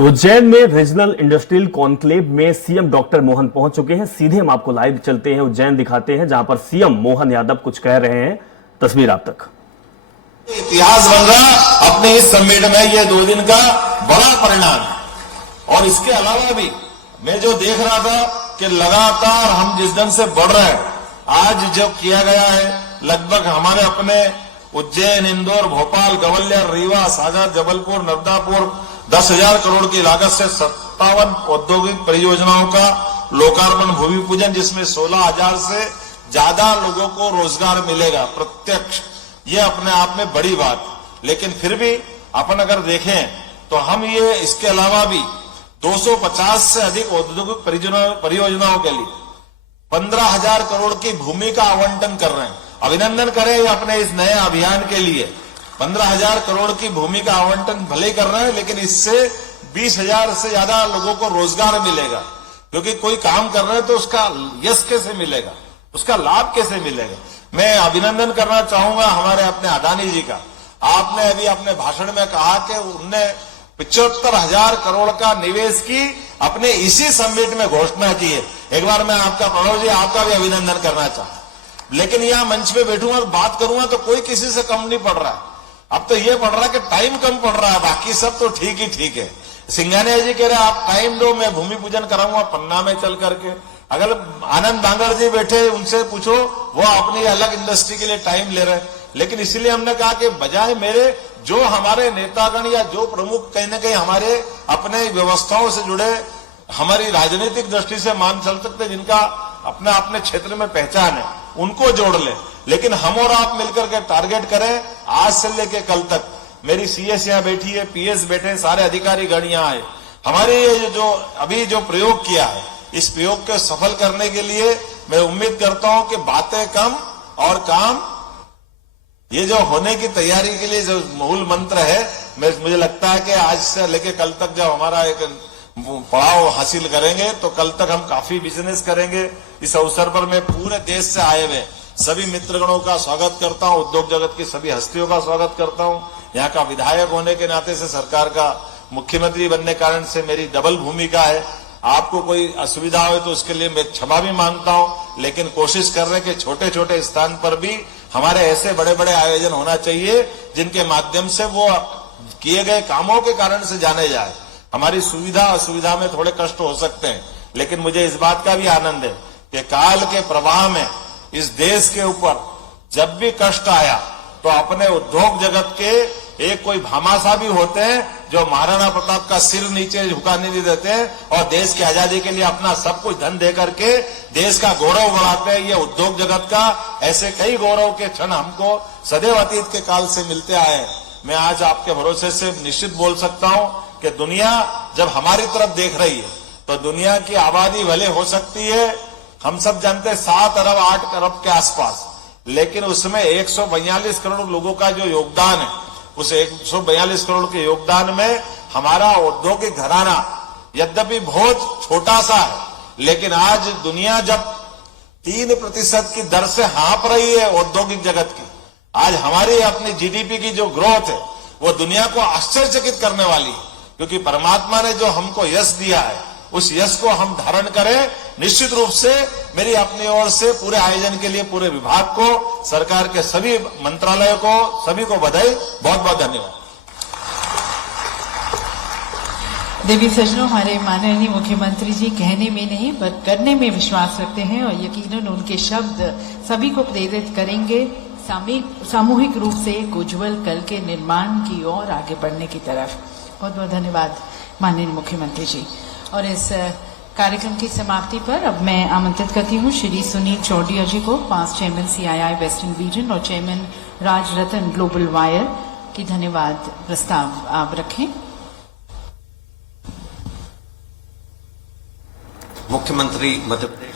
तो उज्जैन में regional industrial conclave में सीएम डॉक्टर मोहन पहुंच चुके हैं। सीधे हम आपको लाइव चलते हैं, उज्जैन दिखाते हैं, जहां पर सीएम मोहन यादव कुछ कह रहे हैं। तस्वीर आप तक। इतिहास बन रहा अपने इस समिट में, ये 2 दिन का बड़ा परिणाम है। और इसके अलावा भी मैं जो देख रहा था कि लगातार हम जिस ढंग से बढ़ रहे हैं, आज जो किया गया है, लगभग हमारे अपने उज्जैन, इंदौर, भोपाल, ग्वालियर, रीवा, सागर, जबलपुर, नर्मदापुर 10,000 करोड़ की लागत से 57 औद्योगिक परियोजनाओं का लोकार्पण, भूमि पूजन, जिसमें 16,000 से ज्यादा लोगों को रोजगार मिलेगा प्रत्यक्ष। ये अपने आप में बड़ी बात। लेकिन फिर भी अपन अगर देखें तो हम ये इसके अलावा भी 250 से अधिक औद्योगिक परियोजनाओं के लिए 15,000 करोड़ की भूमि का आवंटन कर रहे हैं। अभिनंदन करें अपने इस नए अभियान के लिए। 15,000 करोड़ की भूमि का आवंटन भले ही कर रहे हैं, लेकिन इससे 20,000 से ज्यादा लोगों को रोजगार मिलेगा। क्योंकि कोई काम कर रहे हैं तो उसका यश कैसे मिलेगा, उसका लाभ कैसे मिलेगा। मैं अभिनंदन करना चाहूंगा हमारे अपने अडानी जी का। आपने अभी अपने भाषण में कहा कि उनने 75,000 करोड़ का निवेश की अपने इसी समिट में घोषणा की है। एक बार मैं आपका प्रणव जी, आपका भी अभिनंदन करना चाहूंगा। लेकिन यहां मंच पे बैठूंगा और बात करूंगा तो कोई किसी से कम नहीं पड़ रहा है। अब तो ये पड़ रहा है कि टाइम कम पड़ रहा है, बाकी सब तो ठीक ही ठीक है। सिंघानिया जी कह रहे हैं आप टाइम दो, मैं भूमि पूजन कराऊंगा पन्ना में चल करके। अगर आनंद बांगड़ जी बैठे, उनसे पूछो, वो अपनी अलग इंडस्ट्री के लिए टाइम ले रहे हैं। लेकिन इसीलिए हमने कहा कि बजाय मेरे जो हमारे नेतागण या जो प्रमुख कहीं ना कहीं हमारे अपने व्यवस्थाओं से जुड़े, हमारी राजनीतिक दृष्टि से मान चल सकते, जिनका अपने अपने क्षेत्र में पहचान है, उनको जोड़ ले। लेकिन हम और आप मिलकर के टारगेट करें। आज से लेके कल तक मेरी सीएस यहां बैठी है, पीएस बैठे हैं, सारे अधिकारी गण यहां आए। हमारे ये जो अभी जो प्रयोग किया है, इस प्रयोग को सफल करने के लिए मैं उम्मीद करता हूं कि बातें कम और काम, ये जो होने की तैयारी के लिए जो मूल मंत्र है, मुझे लगता है कि आज से लेके कल तक जब हमारा एक पड़ाव हासिल करेंगे तो कल तक हम काफी बिजनेस करेंगे। इस अवसर पर मैं पूरे देश से आए हुए सभी मित्रगणों का स्वागत करता हूं, उद्योग जगत की सभी हस्तियों का स्वागत करता हूं। यहाँ का विधायक होने के नाते से, सरकार का मुख्यमंत्री बनने के कारण से मेरी डबल भूमिका है। आपको कोई असुविधा हो तो उसके लिए मैं क्षमा भी मांगता हूं। लेकिन कोशिश कर रहे हैं कि छोटे छोटे स्थान पर भी हमारे ऐसे बड़े बड़े आयोजन होना चाहिए जिनके माध्यम से वो किए गए कामों के कारण से जाने जाए। हमारी सुविधा असुविधा में थोड़े कष्ट हो सकते हैं, लेकिन मुझे इस बात का भी आनंद है कि काल के प्रवाह में इस देश के ऊपर जब भी कष्ट आया तो अपने उद्योग जगत के एक कोई भामाशाह भी होते हैं जो महाराणा प्रताप का सिर नीचे झुकाने नहीं देते हैं और देश की आजादी के लिए अपना सब कुछ धन दे करके देश का गौरव बढ़ाते हैं। ये उद्योग जगत का ऐसे कई गौरव के क्षण हमको सदैव अतीत के काल से मिलते आए हैं। मैं आज आपके भरोसे से निश्चित बोल सकता हूं कि दुनिया जब हमारी तरफ देख रही है तो दुनिया की आबादी भले हो सकती है, हम सब जानते हैं 7 अरब 8 अरब के आसपास, लेकिन उसमें 142 करोड़ लोगों का जो योगदान है, उस 142 करोड़ के योगदान में हमारा औद्योगिक घराना यद्यपि बहुत छोटा सा है, लेकिन आज दुनिया जब 3% की दर से हाँप रही है औद्योगिक जगत की, आज हमारी अपनी जीडीपी की जो ग्रोथ है वो दुनिया को आश्चर्यचकित करने वाली है। क्योंकि परमात्मा ने जो हमको यश दिया है, उस यश को हम धारण करें। निश्चित रूप से मेरी अपनी ओर से पूरे आयोजन के लिए पूरे विभाग को, सरकार के सभी मंत्रालयों को, सभी को बधाई, बहुत बहुत धन्यवाद। देवी सज्जनों, हमारे माननीय मुख्यमंत्री जी कहने में नहीं पर करने में विश्वास रखते हैं और यकीनन उनके शब्द सभी को प्रेरित करेंगे सामूहिक रूप से एक उज्जवल कल के निर्माण की ओर आगे बढ़ने की तरफ। बहुत बहुत धन्यवाद माननीय मुख्यमंत्री जी। और इस कार्यक्रम की समाप्ति पर अब मैं आमंत्रित करती हूँ श्री सुनील चौडिया जी को, past chairman CII western region और चेयरमैन राजरतन ग्लोबल वायर की धन्यवाद प्रस्ताव आप रखें। मुख्यमंत्री मध्य प्रदेश